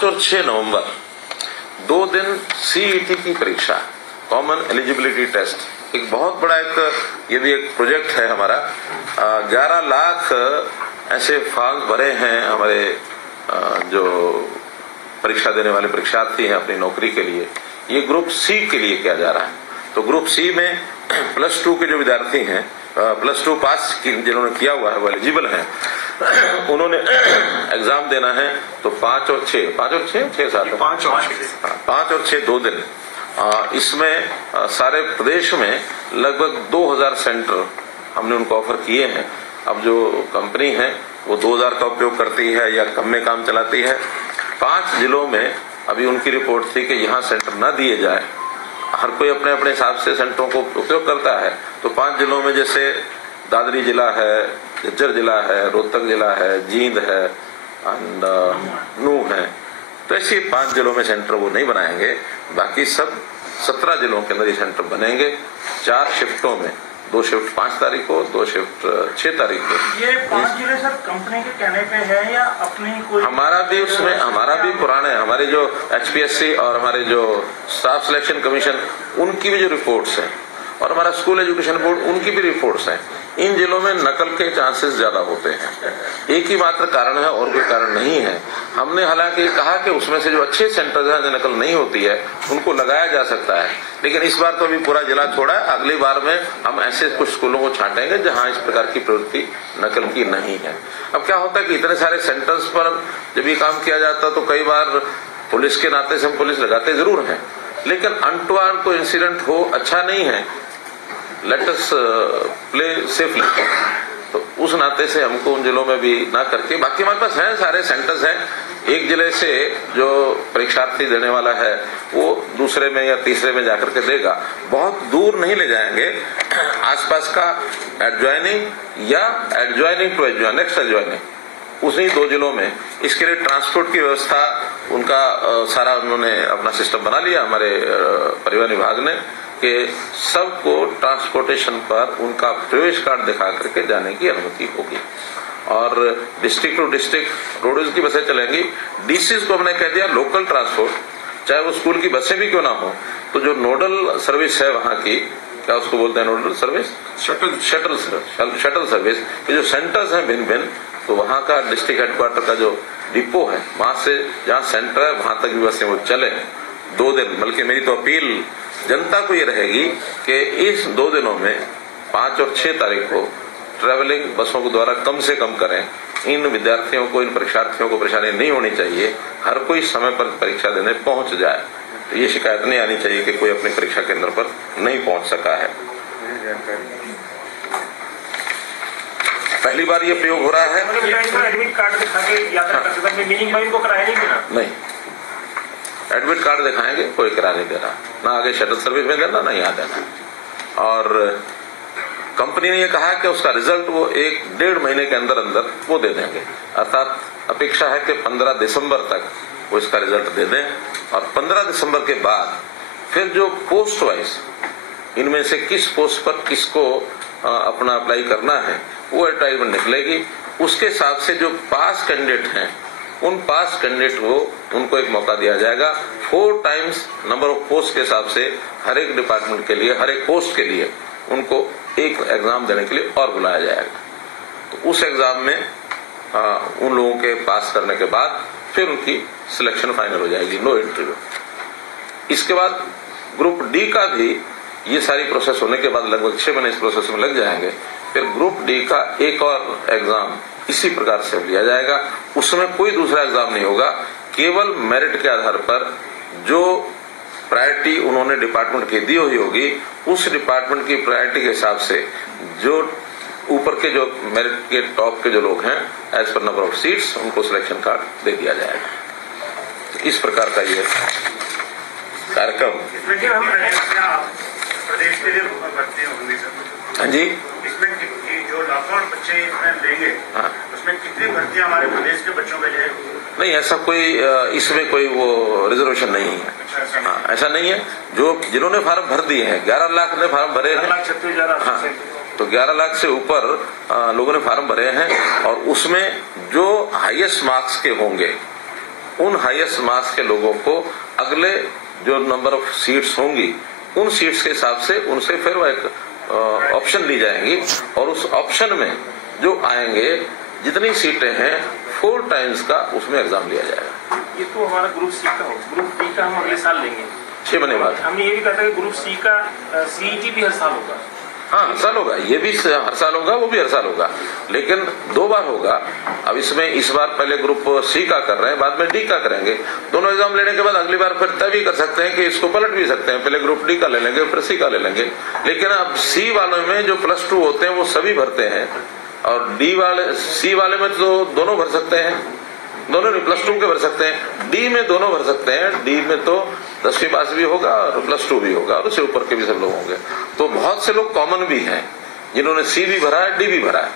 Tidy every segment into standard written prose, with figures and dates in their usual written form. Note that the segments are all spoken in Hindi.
5 और 6 नवंबर 2 दिन सीईटी की परीक्षा, कॉमन एलिजिबिलिटी टेस्ट, एक बहुत बड़ा यदि एक प्रोजेक्ट है हमारा। 11 लाख ऐसे फॉर्म भरे हैं हमारे जो परीक्षा देने वाले परीक्षार्थी हैं अपनी नौकरी के लिए। ये ग्रुप सी के लिए किया जा रहा है। तो ग्रुप सी में +2 के जो विद्यार्थी हैं, +2 पास जिन्होंने किया हुआ है वो एलिजिबल हैं, उन्होंने एग्जाम देना है। तो 5 और 6 6 साल 5 और 6 2 दिन। इसमें सारे प्रदेश में लगभग 2000 सेंटर हमने उनको ऑफर किए हैं। अब जो कंपनी है वो 2000 का उपयोग करती है या कम में काम चलाती है। 5 जिलों में अभी उनकी रिपोर्ट थी कि यहाँ सेंटर ना दिए जाए, हर कोई अपने अपने हिसाब से सेंटरों को उपयोग करता है। तो 5 जिलों में जैसे दादरी जिला है, झज्जर जिला है, रोहतक जिला है, जींद है एंड नूह है। तो ऐसे 5 जिलों में सेंटर वो नहीं बनाएंगे, बाकी सब 17 जिलों के अंदर ये सेंटर बनेंगे 4 शिफ्टों में। 2 शिफ्ट 5 तारीख को, 2 शिफ्ट 6 तारीख को। ये 5 जिले सर कंपनी के कहने पे है या अपनी कोई? हमारा भी उसमें, हमारा भी पुराने, हमारे जो HPSC और हमारे जो स्टाफ सिलेक्शन कमीशन उनकी भी जो रिपोर्ट्स हैं और हमारा स्कूल एजुकेशन बोर्ड उनकी भी रिपोर्ट्स हैं। इन जिलों में नकल के चांसेस ज्यादा होते हैं। एक ही मात्र कारण है और कोई कारण नहीं है। हमने हालांकि कहा कि उसमें से जो अच्छे सेंटर हैं जो नकल नहीं होती है उनको लगाया जा सकता है, लेकिन इस बार तो अभी पूरा जिला छोड़ा है। अगली बार में हम ऐसे कुछ स्कूलों को छांटेंगे जहां इस प्रकार की प्रवृत्ति नकल की नहीं है। अब क्या होता है कि इतने सारे सेंटर्स पर जब ये काम किया जाता तो कई बार पुलिस के नाते से हम पुलिस लगाते जरूर हैं, लेकिन अनटूवर्ड कोई इंसिडेंट हो अच्छा नहीं है। Let us play safely. तो उस नाते से हमको उन जिलों में भी ना करके, बाकी हमारे पास हैं सारे सेंटर्स हैं। एक जिले से जो परीक्षार्थी देने वाला है वो दूसरे में या तीसरे में जाकर के देगा, बहुत दूर नहीं ले जाएंगे। आसपास का एडजॉइनिंग या adjoining to adjoin, next adjoining, उसी 2 जिलों में। इसके लिए ट्रांसपोर्ट की व्यवस्था उनका सारा उन्होंने अपना सिस्टम बना लिया हमारे परिवहन विभाग ने, कि सबको ट्रांसपोर्टेशन पर उनका प्रवेश कार्ड दिखा करके जाने की अनुमति होगी। और डिस्ट्रिक्ट टू डिस्ट्रिक्ट रोडवेज की बसें चलेंगी। डीसीज को हमने कह दिया लोकल ट्रांसपोर्ट, चाहे वो स्कूल की बसें भी क्यों ना हो, तो जो नोडल सर्विस है वहां की, क्या उसको बोलते हैं नोडल सर्विस, शटल सर्विस, ये जो सेंटर्स हैं भिन्न भिन्न, तो वहां का डिस्ट्रिक्ट हेडक्वार्टर का जो डिपो है वहां से जहां सेंटर है वहां तक भी बसें वो चले 2 दिन। बल्कि मेरी तो अपील जनता को ये रहेगी कि इस 2 दिनों में 5 और 6 तारीख को ट्रैवलिंग बसों के द्वारा कम से कम करें। इन विद्यार्थियों को, इन परीक्षार्थियों को परेशानी नहीं होनी चाहिए, हर कोई समय पर परीक्षा देने पहुंच जाए। तो ये शिकायत नहीं आनी चाहिए कि कोई अपने परीक्षा केंद्र पर नहीं पहुंच सका है। पहली बार ये प्रयोग हो रहा है। एडमिट कार्ड दिखा के यात्रा कर सकते हैं, मीनिंग में इनको कराया नहीं देना? नहीं, एडमिट कार्ड दिखाएंगे, कोई किराया नहीं देना, ना आगे शटल सर्विस में देना ना यहाँ देना। और कंपनी ने ये कहा कि उसका रिजल्ट वो 1-1.5 महीने के अंदर अंदर वो दे देंगे। अर्थात अपेक्षा है कि 15 दिसंबर तक वो इसका रिजल्ट दे दें, और 15 दिसंबर के बाद फिर जो पोस्ट वाइज इनमें से किस पोस्ट पर किसको अपना अप्लाई करना है वो एडवर्टाइजमेंट निकलेगी। उसके हिसाब से जो पास कैंडिडेट हैं उन पास कैंडिडेट को उनको एक मौका दिया जाएगा। 4 टाइम्स नंबर ऑफ पोस्ट के हिसाब से हर एक डिपार्टमेंट के लिए, हर एक पोस्ट के लिए उनको एक एग्जाम देने के लिए और बुलाया जाएगा। तो उस एग्जाम में उन लोगों के पास करने के बाद फिर उनकी सिलेक्शन फाइनल हो जाएगी, नो इंटरव्यू। इसके बाद ग्रुप डी का भी ये सारी प्रोसेस होने के बाद लगभग 6 महीने इस प्रोसेस में लग जाएंगे। फिर ग्रुप डी का एक और एग्जाम इसी प्रकार से लिया जाएगा। उसमें कोई दूसरा एग्जाम नहीं होगा, केवल मेरिट के आधार पर जो प्रायोरिटी उन्होंने डिपार्टमेंट की दी हुई होगी उस डिपार्टमेंट की प्रायोरिटी के हिसाब से जो ऊपर के जो मेरिट के टॉप के जो लोग हैं as per number of seats उनको सिलेक्शन कार्ड दे दिया जाएगा। तो इस प्रकार का ये कार्यक्रम। प्रदेश के लिए भर्ती होंगी सर? हाँ जी, इसमें जो लाखों बच्चे इसमें लेंगे, हाँ, उसमें कितनी भर्ती हमारे प्रदेश के बच्चों के लिए? नहीं, ऐसा कोई इसमें कोई वो रिजर्वेशन नहीं है। हाँ, ऐसा नहीं है। जो जिन्होंने फार्म भर दिए हैं, 11 लाख ने फार्म भरे हैं। हाँ, तो 11 लाख से ऊपर लोगों ने फार्म भरे हैं, और उसमें जो हाईएस्ट मार्क्स के होंगे उन हाईएस्ट मार्क्स के लोगों को अगले जो नंबर ऑफ सीट्स होंगी उन सीट्स के हिसाब से उनसे फिर वह एक ऑप्शन ली जाएंगी और उस ऑप्शन में जो आएंगे जितनी सीटें हैं 4 टाइम्स का उसमें एग्जाम लिया जाएगा। ये तो हमारा ग्रुप सी का हो, ग्रुप डी का हम अगले साल लेंगे 6 महीने बाद। हमने ये भी कहा था कि ग्रुप सी का सीईटी भी हर साल होगा। हाँ, हर साल होगा, ये भी हर साल होगा, वो भी हर साल होगा, लेकिन 2 बार होगा। अब इसमें इस बार पहले ग्रुप सी का कर रहे हैं, बाद में डी का करेंगे। दोनों एग्जाम लेने के बाद अगली बार फिर तय भी कर सकते हैं कि इसको पलट भी सकते हैं, पहले ग्रुप डी का ले लेंगे फिर सी का ले लेंगे। लेकिन अब सी वालों में जो +2 होते हैं वो सभी भरते हैं और सी वाले में तो दोनों भर सकते हैं, दोनों नहीं +2 के भर सकते हैं। डी में दोनों भर सकते हैं, डी में तो 10वीं पास भी होगा और +2 भी होगा और उससे ऊपर के भी सब लोग होंगे। तो बहुत से लोग कॉमन भी हैं जिन्होंने सी भी भरा है, डी भी भरा है।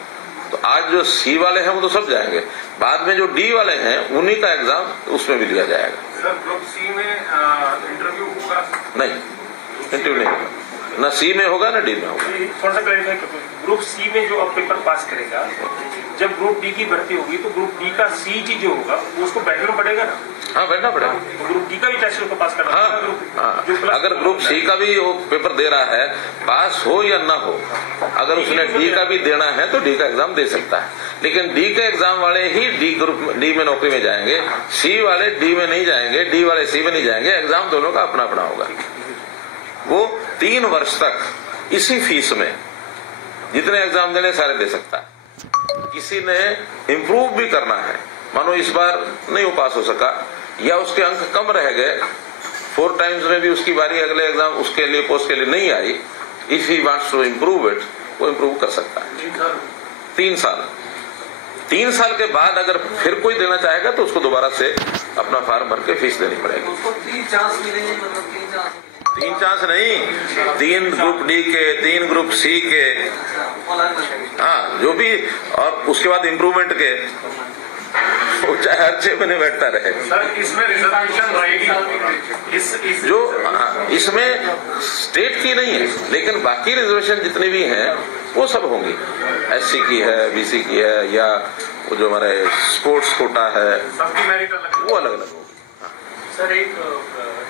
तो आज जो सी वाले हैं वो तो सब जाएंगे, बाद में जो डी वाले हैं उन्हीं का एग्जाम उसमें भी लिया जाएगा। सर ग्रुप सी में इंटरव्यू होगा? नहीं, इंटरव्यू नहीं होगा, न सी में होगा न डी में होगा। थोड़ा सा क्लैरिफाई कर दो, ग्रुप सी में जो अब पेपर पास करेगा, जब ग्रुप डी की भर्ती होगी तो ग्रुप डी का सीईटी जो होगा वो उसको बैठना पड़ेगा ना? हाँ, बैठना पड़ेगा। तो ग्रुप डी का भी टेस्ट उसको पास करना पड़ेगा। हाँ, अगर ग्रुप सी का भी वो पेपर दे रहा है, पास हो या ना हो, अगर उसने डी का भी देना है तो डी का एग्जाम दे सकता है। लेकिन डी के एग्जाम वाले ही डी में नौकरी में जाएंगे, सी वाले डी में नहीं जाएंगे, डी वाले सी में नहीं जाएंगे। एग्जाम दोनों का अपना अपना होगा। वो 3 वर्ष तक इसी फीस में जितने एग्जाम देने सारे दे सकता है। किसी ने इम्प्रूव भी करना है, मानो इस बार नहीं वो पास हो सका या उसके अंक कम रह गए, 4 टाइम्स में भी उसकी बारी अगले एग्जाम उसके लिए पोस्ट के लिए नहीं आई, if he wants to improve it, वो इम्प्रूव कर सकता है। 3 साल के बाद अगर फिर कोई देना चाहेगा तो उसको दोबारा से अपना फॉर्म भर के फीस देनी पड़ेगी। उसको 3 चांस मिलेंगे, मतलब 3 चांस 3 चांस नहीं, 3 ग्रुप डी के, 3 ग्रुप सी के, हाँ जो भी, और उसके बाद इम्प्रूवमेंट के, वो चाहे हर 6 महीने बैठता रहे। सर इसमें रिजर्वेशन रहेगी जो इसमें स्टेट की नहीं है, लेकिन बाकी रिजर्वेशन जितनी भी हैं वो सब होंगी। SC की है, BC की है, या वो जो हमारे स्पोर्ट्स कोटा है, सबकी मेरिट अलग, वो अलग अलग होगी। सर एक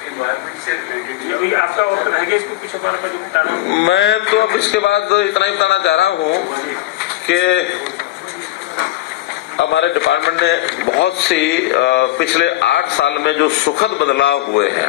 एनवायरमेंट से रिलेटेड आपका और रह गया इसको कुछ हमारे पास जो बताना? मैं तो अब इसके बाद इतना ही बताना चाह रहा हूँ कि हमारे डिपार्टमेंट ने बहुत सी पिछले 8 साल में जो सुखद बदलाव हुए हैं